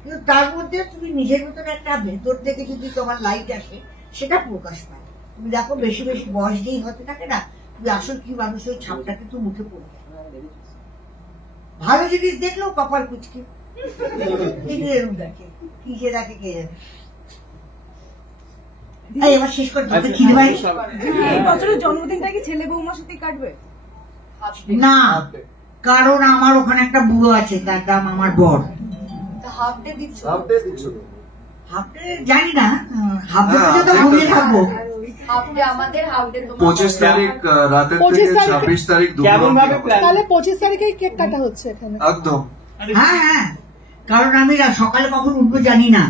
কিন্তু তার মধ্যে তুমি নিজের মতন একটা ভেতর থেকে যদি তোমার লাইট আসে সেটা প্রকাশ পায়। তুমি দেখো বেশি বেশি বয়স যেই হতে থাকে না, তুমি আসল কি মানুষ ওই ছাপটা কিন্তু মুখে পড়বে। ভালো জিনিস দেখলেও কপাল কুচকে, এরকম দেখে কিসে দেখে কে জানে। এই এবার শেষ করে তোকে খিদে পাই এই বছরের জন্মদিনটা কি ছেলে বৌমার সাথে কাটবে? না, কারণ আমার ওখানে একটা বুড়ো আছে, তার দাম আমার বর। হাফ ডে দিচ্ছ? হাফ ডে জানি না, হাফ ডে তো ঘুমিয়ে থাকবো। হাফ ডে আমাদের, হাফ ডে 25 তারিখ রাতের থেকে 26 তারিখ দুপুর কেমন ভাবে অবধি। প্ল্যান? তাহলে 25 তারিখেই কেক কাটা হচ্ছে এখানে। একদম। হ্যাঁ হ্যাঁ, কারণ আমি সকালে কখন উঠবো জানি না,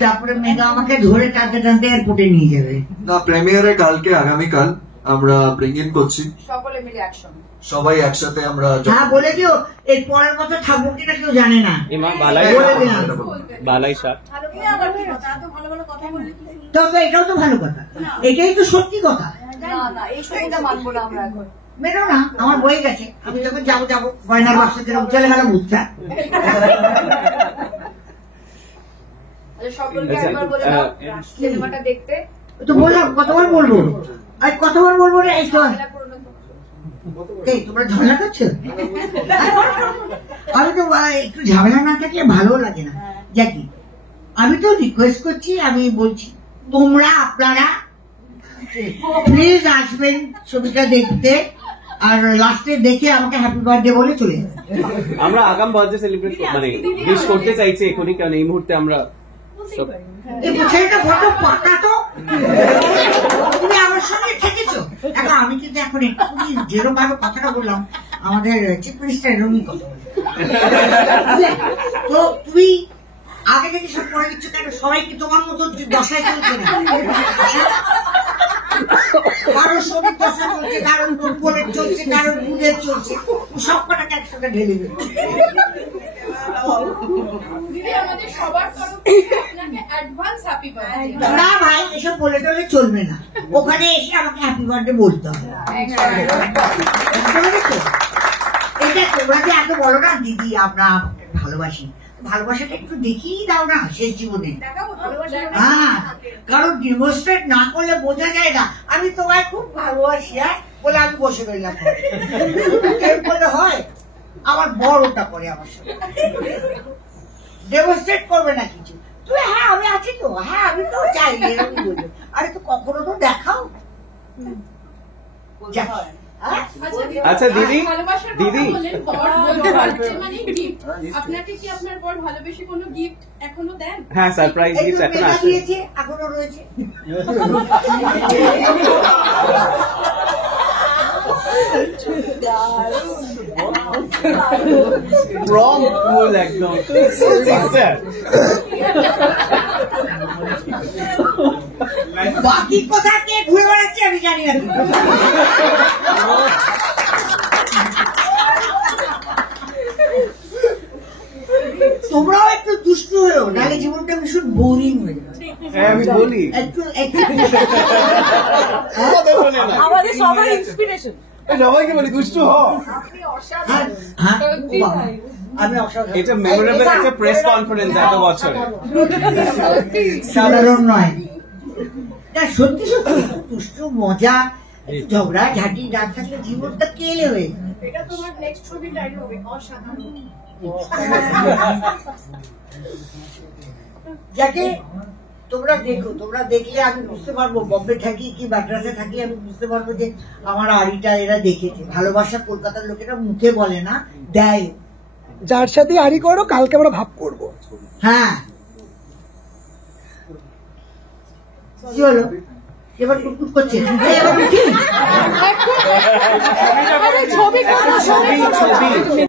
তারপরে মেঘা আমাকে ধরে টানতে টানতে এয়ারপোর্টে নিয়ে যাবে। না, প্রিমিয়ারে কালকে আগামীকাল আমরা ব্রিং ইন করছি, সকলে মিলে একসঙ্গে। সবাই একসাথে আমরা হ্যাঁ বলে দিও, এর পরের বছর থাকবো কিনা কেউ জানে না। এমা বালাই বলে দিলাম। বালাই সাপ ভালো করে আবার কি কথা, এত ভালো ভালো কথা বললে কি শুনবো? তবে এটাও তো ভালো কথা, এটাই তো সত্যি কথা। না না, এই সময়টা মানবো না আমরা এখন। মেরো না, আমার বয়ে গেছে, আমি যখন যাবো যাবো গয়নার বাক্স যেরকম চলে গেল বুঝটা। সকলকে একবার বলে দাও সিনেমাটা দেখতে। তো বললাম কতবার বলবো, আর কতবার বলবো রে। এই শোন, এই তোমরা ঝামেলা করছো? আমি তো একটু ঝামেলা না থাকলে ভালো লাগে না। জাকি, আমি তো রিকোয়েস্ট করছি, আমি বলছি তোমরা আপনারা প্লিজ আসবেন ছবিটা দেখতে, আর লাস্টে দেখে আমাকে হ্যাপি বার্থডে বলে চলে যাবেন। আমরা আগাম বার্থডে সেলিব্রেট মানে উইশ করতে চাইছি এখনই, কারণ এই মুহূর্তে আমরা এই ছেলেটা বড্ড পাকা তো, তুমি আমার সঙ্গে থেকেছো। এখন আমি কিন্তু এখন একটু যেরকম ভাবে কথাটা বললাম, আমাদের চিফ মিনিস্টার এরকমই কথা বলে। তো তুমি আগে থেকে সব করে দিচ্ছ কেন? সবাই কি তোমার মতো দশায় চলছে না? কারো শরীর দশা চলছে, কারণ বোনের চলছে, কারো দুধের চলছে, সব কটাকে একসাথে ঢেলে দিচ্ছে। দিদি আমাদের সবার তরফ থেকে আপনাকে অ্যাডভান্স হ্যাপি বার্থডে। না ভাই, এসব বলে টলে চলবে না, ওখানে এসে আমাকে হ্যাপি বার্থডে বলতে হবে। এটা তোমরা যে এত বলো না দিদি আমরা ভালোবাসি, ভালোবাসাটা একটু দেখিয়ে দাও না শেষ জীবনে। হ্যাঁ, কারণ ডিমনস্ট্রেট না করলে বোঝা যায় না আমি তোমায় খুব ভালোবাসি, হ্যাঁ বলে আমি বসে রইলাম। এর বলে হয়? আমার বড় ওটা করে আমার সাথে, ডেমনস্ট্রেট করবে না কিছু। তুই হ্যাঁ আমি আছি তো, হ্যাঁ আমি তো চাই, এরকম বলবে। আরে তো কখনো তো দেখাও। আচ্ছা দিদি, দিদি মানে গিফট আপনাকে কি আপনার বর ভালোবেসে কোনো গিফট এখনো দেন? হ্যাঁ সারপ্রাইজ গিফট এখন আছে, দিয়েছে, এখনো রয়েছে। প্রম্পট একদম। বাকি কথা কে ঘুরে বেড়াচ্ছে আমি জানি না। তোমরাও একটু দুষ্টু হয়েও, নাহলে জীবনটা ভীষণ বোরিং হয়ে যাবে। হ্যাঁ আমি বলি একটু আমাদের সবার ইন্সপিরেশন। সবাইকে বলি দুষ্টু হ। আমি অসাধারণ, এটা মেমোরেবল একটা প্রেস কনফারেন্স এত বছরে। সাধারণ নয় না, সত্যি সত্যি দুষ্টু মজা, ঝগড়া ঝাঁটি না থাকলে জীবনটা কেলে হয়ে যায়। এটা তোমার নেক্সট ছবি ডায়লগ হবে, অসাধারণ। যাকে তোমরা দেখো, তোমরা দেখলে আমি বুঝতে পারবো, বম্বে থাকি কি মাদ্রাসে থাকি আমি বুঝতে পারবো যে আমার আড়িটা এরা দেখেছে। ভালোবাসা কলকাতার লোকেরা মুখে বলে না, দেয়। যার সাথে আড়ি করো কালকে আমরা ভাব করবো। হ্যাঁ কি হলো এবার টুকটুক করছে? ছবি